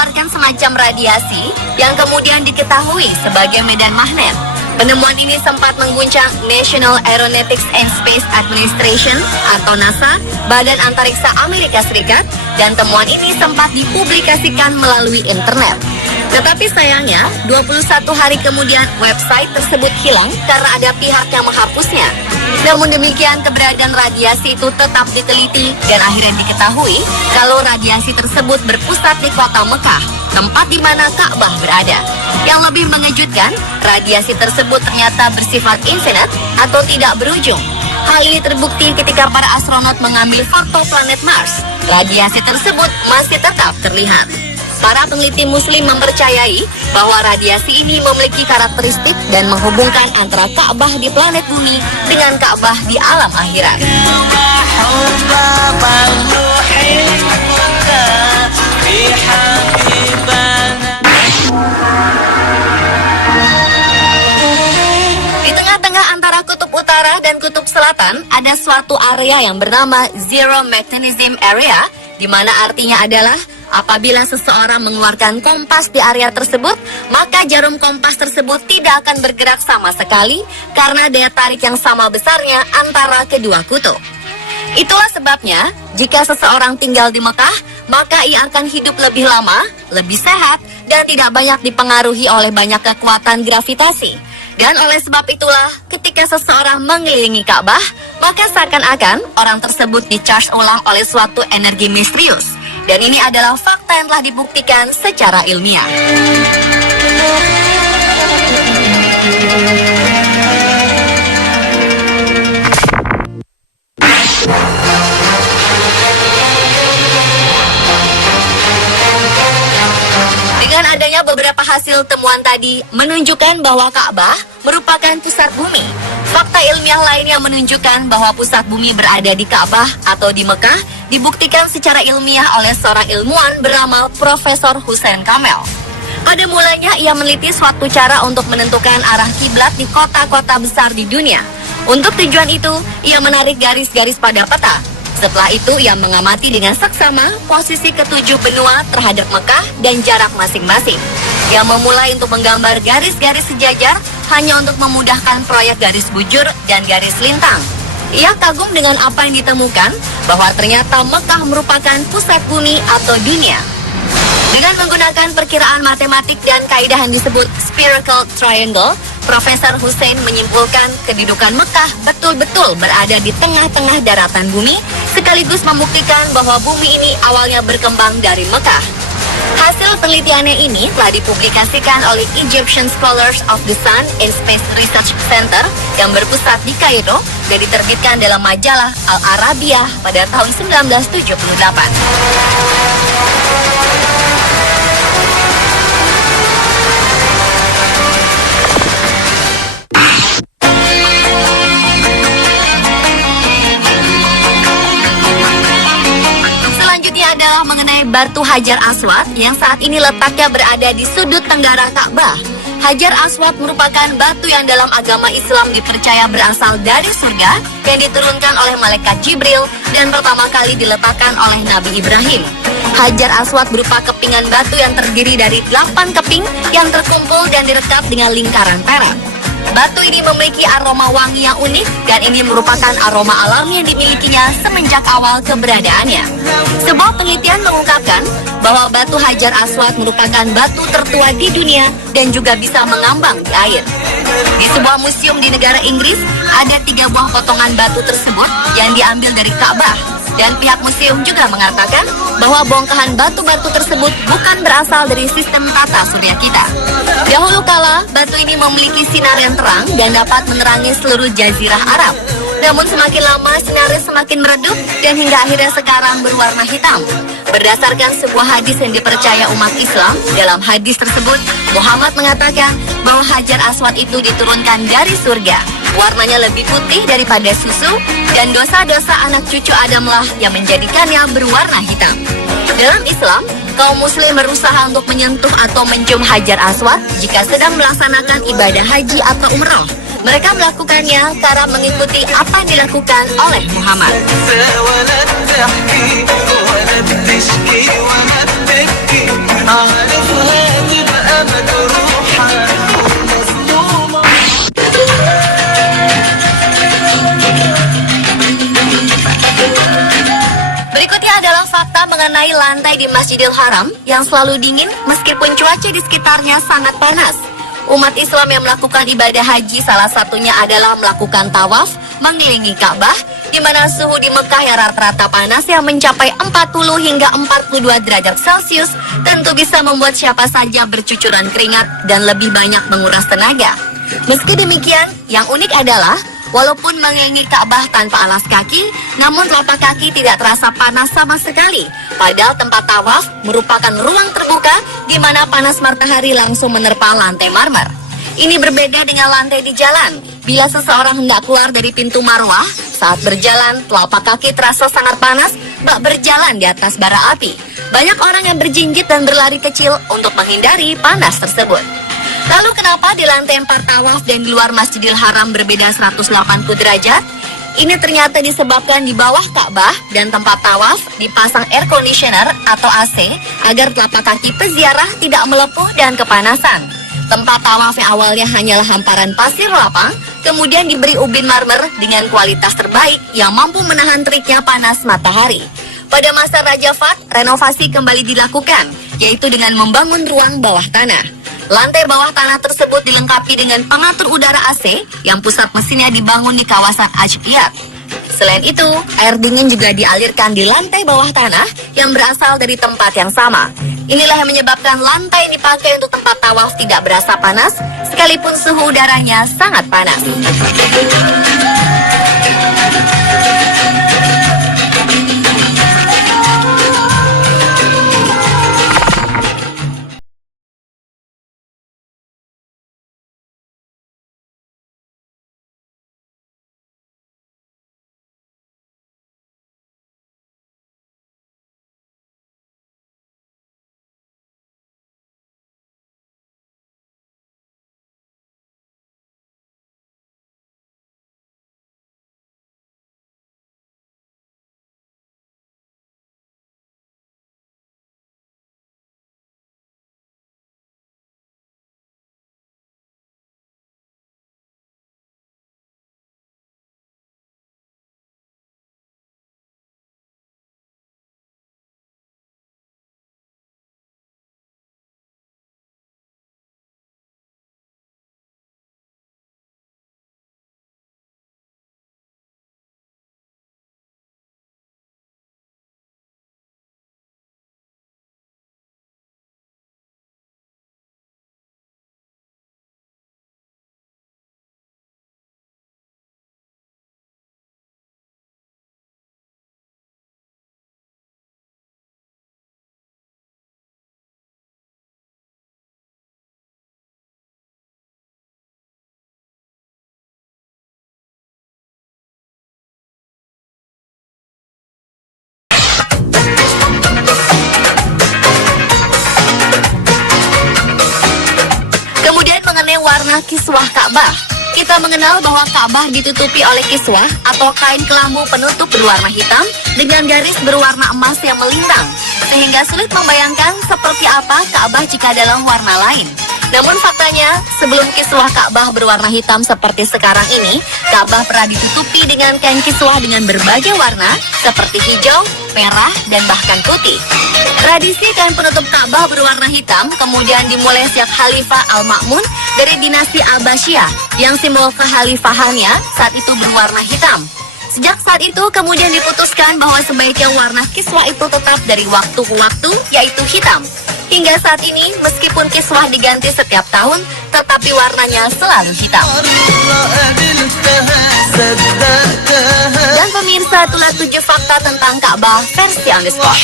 mengeluarkan semacam radiasi yang kemudian diketahui sebagai medan magnet. Penemuan ini sempat mengguncang National Aeronautics and Space Administration atau NASA, Badan Antariksa Amerika Serikat, dan temuan ini sempat dipublikasikan melalui internet. Tetapi sayangnya, 21 hari kemudian website tersebut hilang karena ada pihak yang menghapusnya. Namun demikian, keberadaan radiasi itu tetap diteliti dan akhirnya diketahui kalau radiasi tersebut berpusat di kota Mekah, tempat di mana Ka'bah berada. Yang lebih mengejutkan, radiasi tersebut ternyata bersifat infinite atau tidak berujung. Hal ini terbukti ketika para astronot mengambil foto planet Mars. Radiasi tersebut masih tetap terlihat. Para peneliti muslim mempercayai bahwa radiasi ini memiliki karakteristik dan menghubungkan antara Ka'bah di planet bumi dengan Ka'bah di alam akhirat. Di tengah-tengah antara kutub utara dan kutub selatan ada suatu area yang bernama Zero Magnetism Area, di mana artinya adalah apabila seseorang mengeluarkan kompas di area tersebut, maka jarum kompas tersebut tidak akan bergerak sama sekali karena daya tarik yang sama besarnya antara kedua kutub. Itulah sebabnya, jika seseorang tinggal di Mekah, maka ia akan hidup lebih lama, lebih sehat, dan tidak banyak dipengaruhi oleh banyak kekuatan gravitasi. Dan oleh sebab itulah, ketika seseorang mengelilingi Ka'bah, maka seakan-akan orang tersebut di-charge ulang oleh suatu energi misterius. Dan ini adalah fakta yang telah dibuktikan secara ilmiah. Dengan adanya beberapa hasil temuan tadi menunjukkan bahwa Ka'bah merupakan pusat bumi. Fakta ilmiah lainnya menunjukkan bahwa pusat bumi berada di Ka'bah atau di Mekah dibuktikan secara ilmiah oleh seorang ilmuwan bernama Profesor Hussein Kamel. Pada mulanya ia meneliti suatu cara untuk menentukan arah kiblat di kota-kota besar di dunia. Untuk tujuan itu, ia menarik garis-garis pada peta. Setelah itu, ia mengamati dengan seksama posisi ketujuh benua terhadap Mekah dan jarak masing-masing. Ia memulai untuk menggambar garis-garis sejajar hanya untuk memudahkan proyek garis bujur dan garis lintang. Ia kagum dengan apa yang ditemukan, bahwa ternyata Mekah merupakan pusat bumi atau dunia. Dengan menggunakan perkiraan matematik dan kaidah yang disebut spherical triangle, Profesor Hussein menyimpulkan kedudukan Mekah betul-betul berada di tengah-tengah daratan bumi, sekaligus membuktikan bahwa bumi ini awalnya berkembang dari Mekah. Hasil penelitiannya ini telah dipublikasikan oleh Egyptian Scholars of the Sun and Space Research Center yang berpusat di Kairo dan diterbitkan dalam majalah Al-Arabiyah pada tahun 1978. Adalah mengenai batu Hajar Aswad yang saat ini letaknya berada di sudut tenggara Ka'bah. Hajar Aswad merupakan batu yang dalam agama Islam dipercaya berasal dari surga yang diturunkan oleh malaikat Jibril dan pertama kali diletakkan oleh Nabi Ibrahim. Hajar Aswad berupa kepingan batu yang terdiri dari 8 keping yang terkumpul dan direkat dengan lingkaran perak. Batu ini memiliki aroma wangi yang unik dan ini merupakan aroma alami yang dimilikinya semenjak awal keberadaannya. Sebuah penelitian mengungkapkan bahwa batu Hajar Aswad merupakan batu tertua di dunia dan juga bisa mengambang di air. Di sebuah museum di negara Inggris, ada 3 buah potongan batu tersebut yang diambil dari Ka'bah. Dan pihak museum juga mengatakan bahwa bongkahan batu-batu tersebut bukan berasal dari sistem tata surya kita. Dahulu kala, batu ini memiliki sinar yang terang dan dapat menerangi seluruh jazirah Arab. Namun semakin lama sinarnya semakin meredup dan hingga akhirnya sekarang berwarna hitam. Berdasarkan sebuah hadis yang dipercaya umat Islam, dalam hadis tersebut Muhammad mengatakan bahwa Hajar Aswad itu diturunkan dari surga. Warnanya lebih putih daripada susu dan dosa-dosa anak cucu Adamlah yang menjadikannya berwarna hitam. Dalam Islam, kaum muslim berusaha untuk menyentuh atau mencium Hajar Aswad jika sedang melaksanakan ibadah haji atau umroh. Mereka melakukannya karena mengikuti apa yang dilakukan oleh Muhammad. أعرفها تبقى مجروحة ومظلومة. Berikutnya adalah fakta mengenai lantai di Masjidil Haram yang selalu dingin meskipun cuaca di sekitarnya sangat panas. Umat Islam yang melakukan ibadah haji salah satunya adalah melakukan tawaf mengelilingi Ka'bah, di mana suhu di Mekah yang rata-rata panas yang mencapai 40 hingga 42 derajat Celcius tentu bisa membuat siapa saja bercucuran keringat dan lebih banyak menguras tenaga. Meski demikian, yang unik adalah walaupun mengelilingi Ka'bah tanpa alas kaki, namun telapak kaki tidak terasa panas sama sekali. Padahal tempat tawaf merupakan ruang terbuka di mana panas matahari langsung menerpa lantai marmer. Ini berbeda dengan lantai di jalan. Bila seseorang hendak keluar dari pintu marwah, saat berjalan, telapak kaki terasa sangat panas bak berjalan di atas bara api. Banyak orang yang berjinjit dan berlari kecil untuk menghindari panas tersebut. Lalu kenapa di lantai 4 tawaf dan di luar Masjidil Haram berbeda 180 derajat? Ini ternyata disebabkan di bawah Ka'bah dan tempat tawaf dipasang air conditioner atau AC agar telapak kaki peziarah tidak melepuh dan kepanasan. Tempat tawaf yang awalnya hanyalah hamparan pasir lapang, kemudian diberi ubin marmer dengan kualitas terbaik yang mampu menahan teriknya panas matahari. Pada masa Raja Fahd, renovasi kembali dilakukan, yaitu dengan membangun ruang bawah tanah. Lantai bawah tanah tersebut dilengkapi dengan pengatur udara AC yang pusat mesinnya dibangun di kawasan Ajqiyat. Selain itu, air dingin juga dialirkan di lantai bawah tanah yang berasal dari tempat yang sama. Inilah yang menyebabkan lantai yang dipakai untuk tempat tawaf tidak berasa panas, sekalipun suhu udaranya sangat panas. Mengenai warna kiswah Ka'bah, kita mengenal bahwa Ka'bah ditutupi oleh kiswah atau kain kelambu penutup berwarna hitam dengan garis berwarna emas yang melintang, sehingga sulit membayangkan seperti apa Ka'bah jika dalam warna lain. Namun faktanya, sebelum kiswah Ka'bah berwarna hitam seperti sekarang ini, Ka'bah pernah ditutupi dengan kain kiswah dengan berbagai warna seperti hijau, merah, dan bahkan putih. Tradisi kain penutup Ka'bah berwarna hitam kemudian dimulai sejak Khalifah Al-Ma'mun dari dinasti Abbasiyah yang simbol kekhalifahannya saat itu berwarna hitam. Sejak saat itu kemudian diputuskan bahwa sebaiknya warna kiswah itu tetap dari waktu ke waktu, yaitu hitam. Hingga saat ini, meskipun kiswah diganti setiap tahun, tetapi warnanya selalu hitam. Dan pemirsa, itulah 7 fakta tentang Ka'bah versi on the spot.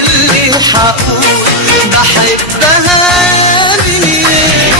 اللي هقول بحبها ليه